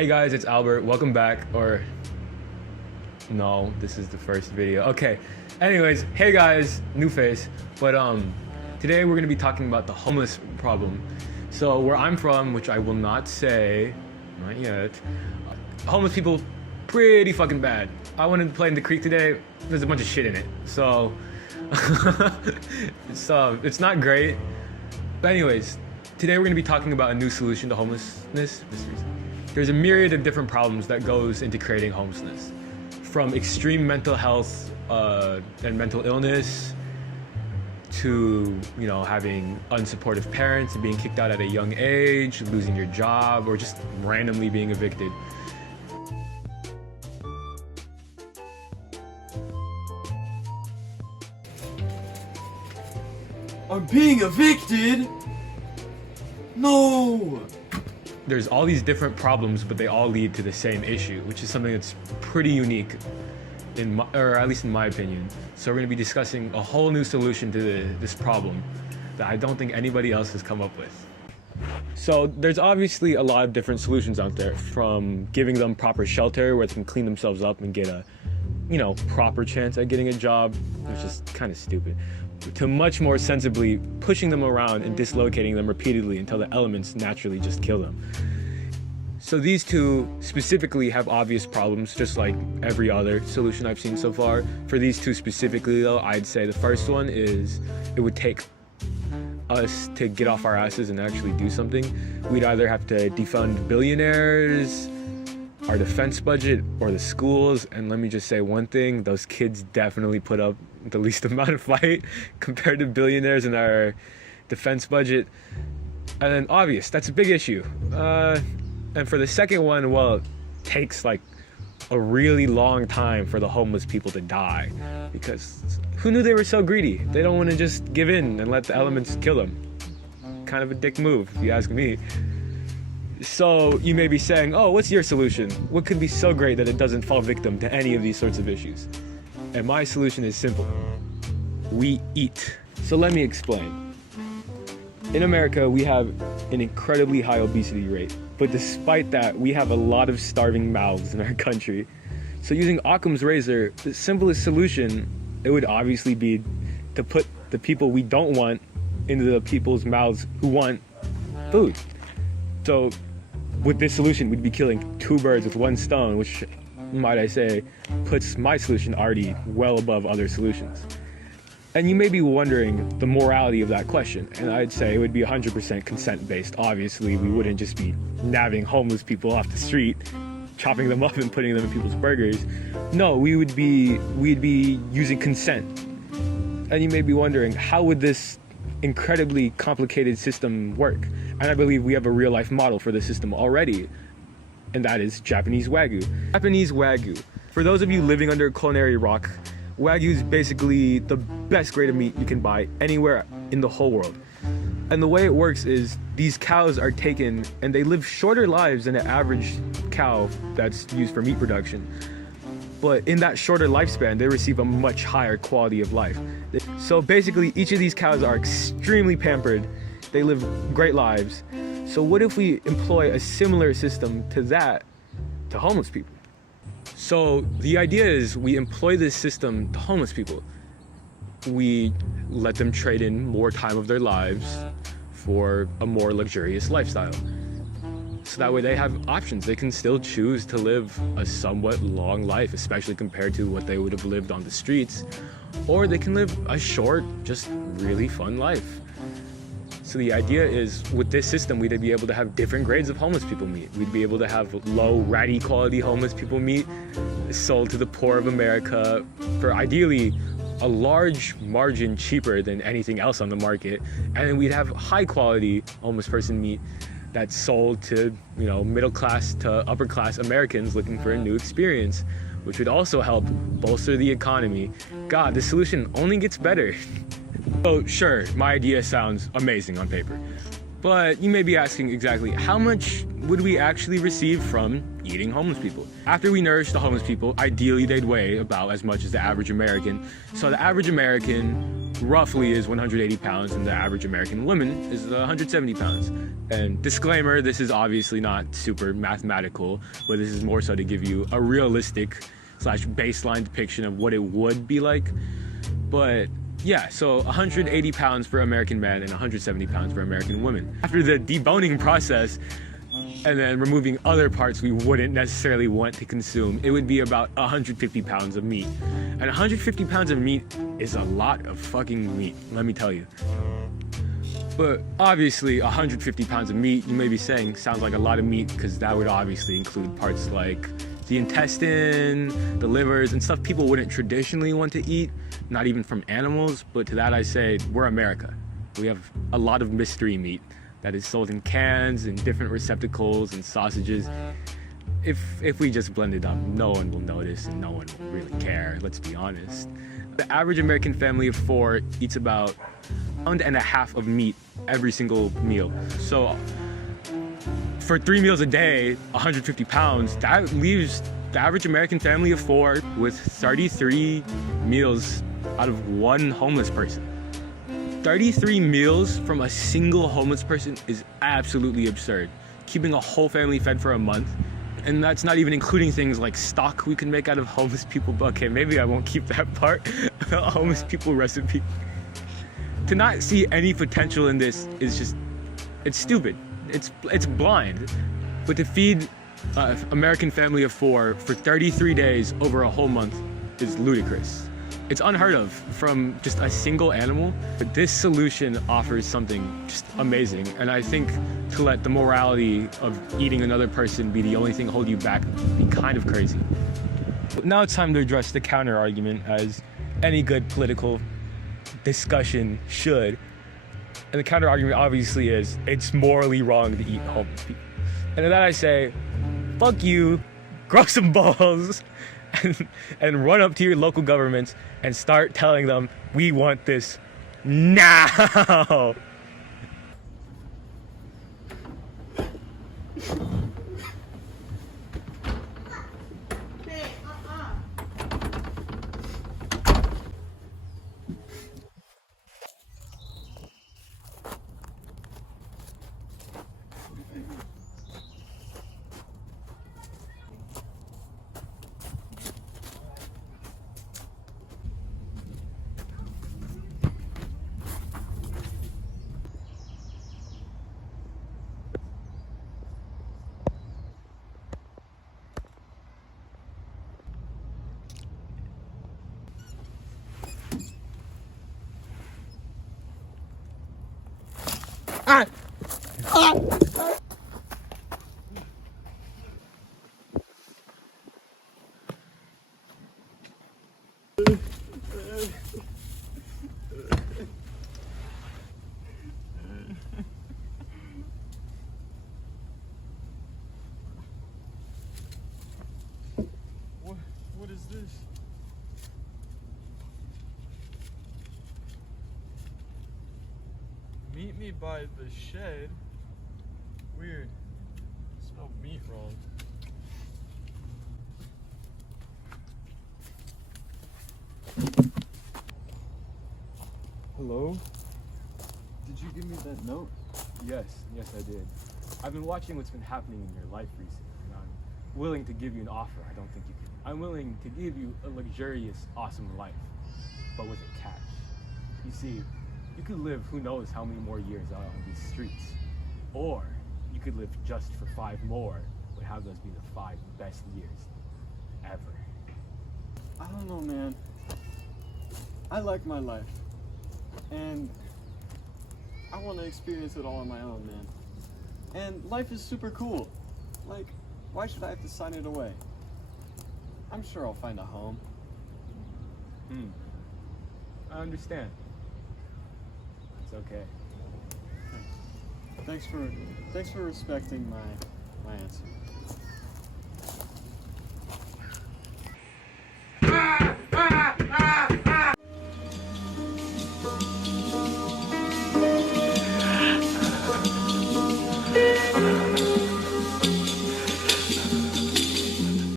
Hey guys, it's Albert. Welcome back. Or no, this is the first video. Okay. Anyways, hey guys, new face. But today we're gonna be talking about the homeless problem. So where I'm from, which I will not say, not yet, homeless people pretty fucking bad. I went and played in the creek today. There's a bunch of shit in it. So it's not great. But anyways, today we're gonna be talking about a new solution to homelessness. There's a myriad of different problems that goes into creating homelessness, from extreme mental health and mental illness to, you know, having unsupportive parents and being kicked out at a young age, losing your job, or just randomly being evicted. I'm being evicted? No! There's all these different problems, but they all lead to the same issue, which is something that's pretty unique, or at least in my opinion. So we're going to be discussing a whole new solution to this problem that I don't think anybody else has come up with. So there's obviously a lot of different solutions out there, from giving them proper shelter where they can clean themselves up and get a, you know, proper chance at getting a job, which is kind of stupid, to much more sensibly pushing them around and dislocating them repeatedly until the elements naturally just kill them. So these two specifically have obvious problems, just like every other solution I've seen so far. For these two specifically though, I'd say the first one is it would take us to get off our asses and actually do something. We'd either have to defund billionaires, our defense budget, or the schools. And let me just say one thing, those kids definitely put up the least amount of fight compared to billionaires in our defense budget. And then obvious, that's a big issue. And for the second one, well, it takes like a really long time for the homeless people to die, because who knew they were so greedy? They don't want to just give in and let the elements kill them. Kind of a dick move, if you ask me. So you may be saying, oh, what's your solution? What could be so great that it doesn't fall victim to any of these sorts of issues? And my solution is simple. We eat. So let me explain. In America, we have an incredibly high obesity rate, but despite that, we have a lot of starving mouths in our country. So using Occam's razor, the simplest solution, it would obviously be to put the people we don't want into the people's mouths who want food. So with this solution, we'd be killing two birds with one stone, which, might I say, puts my solution already well above other solutions. And you may be wondering the morality of that question, and I'd say it would be 100% consent-based. Obviously, we wouldn't just be nabbing homeless people off the street, chopping them up and putting them in people's burgers. No, we'd be using consent. And you may be wondering, how would this incredibly complicated system work? And I believe we have a real-life model for the system already, and that is Japanese waygu. Japanese waygu. For those of you living under a culinary rock, wagyu is basically the best grade of meat you can buy anywhere in the whole world. And the way it works is these cows are taken and they live shorter lives than an average cow that's used for meat production. But in that shorter lifespan, they receive a much higher quality of life. So basically, each of these cows are extremely pampered. They live great lives. So what if we employ a similar system to that to homeless people? So the idea is we employ this system to homeless people. We let them trade in more time of their lives for a more luxurious lifestyle. So that way they have options. They can still choose to live a somewhat long life, especially compared to what they would have lived on the streets. Or they can live a short, just really fun life. So the idea is, with this system, we'd be able to have different grades of homeless people meat. We'd be able to have low, ratty quality homeless people meat sold to the poor of America for ideally a large margin cheaper than anything else on the market. And then we'd have high quality homeless person meat that's sold to, you know, middle class to upper class Americans looking for a new experience, which would also help bolster the economy. God, the solution only gets better. So sure, my idea sounds amazing on paper, but you may be asking exactly how much would we actually receive from eating homeless people? After we nourish the homeless people, ideally they'd weigh about as much as the average American. So the average American roughly is 180 pounds and the average American woman is 170 pounds. And disclaimer, this is obviously not super mathematical, but this is more so to give you a realistic / baseline depiction of what it would be like. But yeah, so 180 pounds for American men and 170 pounds for American women. After the deboning process, and then removing other parts we wouldn't necessarily want to consume, it would be about 150 pounds of meat. And 150 pounds of meat is a lot of fucking meat, let me tell you. But obviously 150 pounds of meat, you may be saying, sounds like a lot of meat, because that would obviously include parts like the intestine, the livers, and stuff people wouldn't traditionally want to eat, not even from animals. But to that I say, we're America. We have a lot of mystery meat that is sold in cans and different receptacles and sausages. If we just blend it up, no one will notice and no one will really care, let's be honest. The average American family of 4 eats about a pound and a half of meat every single meal. So for 3 meals a day, 150 pounds, that leaves the average American family of 4 with 33 meals out of one homeless person. 33 meals from a single homeless person is absolutely absurd. Keeping a whole family fed for a month, and that's not even including things like stock we can make out of homeless people. But okay, maybe I won't keep that part. A homeless people recipe. To not see any potential in this is just, it's stupid. It's blind. But to feed an American family of 4 for 33 days over a whole month is ludicrous. It's unheard of from just a single animal, but this solution offers something just amazing. And I think to let the morality of eating another person be the only thing hold you back would be kind of crazy. But now it's time to address the counter argument, as any good political discussion should. And the counter argument obviously is, it's morally wrong to eat homeless people. And to that I say, fuck you, grow some balls, and run up to your local governments and start telling them, we want this now. What is this? Meet me by the shed? Weird. Spelled meat wrong. Hello? Did you give me that note? Yes, I did. I've been watching what's been happening in your life recently, and I'm willing to give you an offer I don't think you can. I'm willing to give you a luxurious, awesome life, but with a catch. You see, you could live who knows how many more years out on these streets, or you could live just for 5 more, but have those be the 5 best years ever. I don't know, man. I like my life, and I want to experience it all on my own, man. And life is super cool. Like, why should I have to sign it away? I'm sure I'll find a home. I understand. It's okay. Thanks for respecting my answer.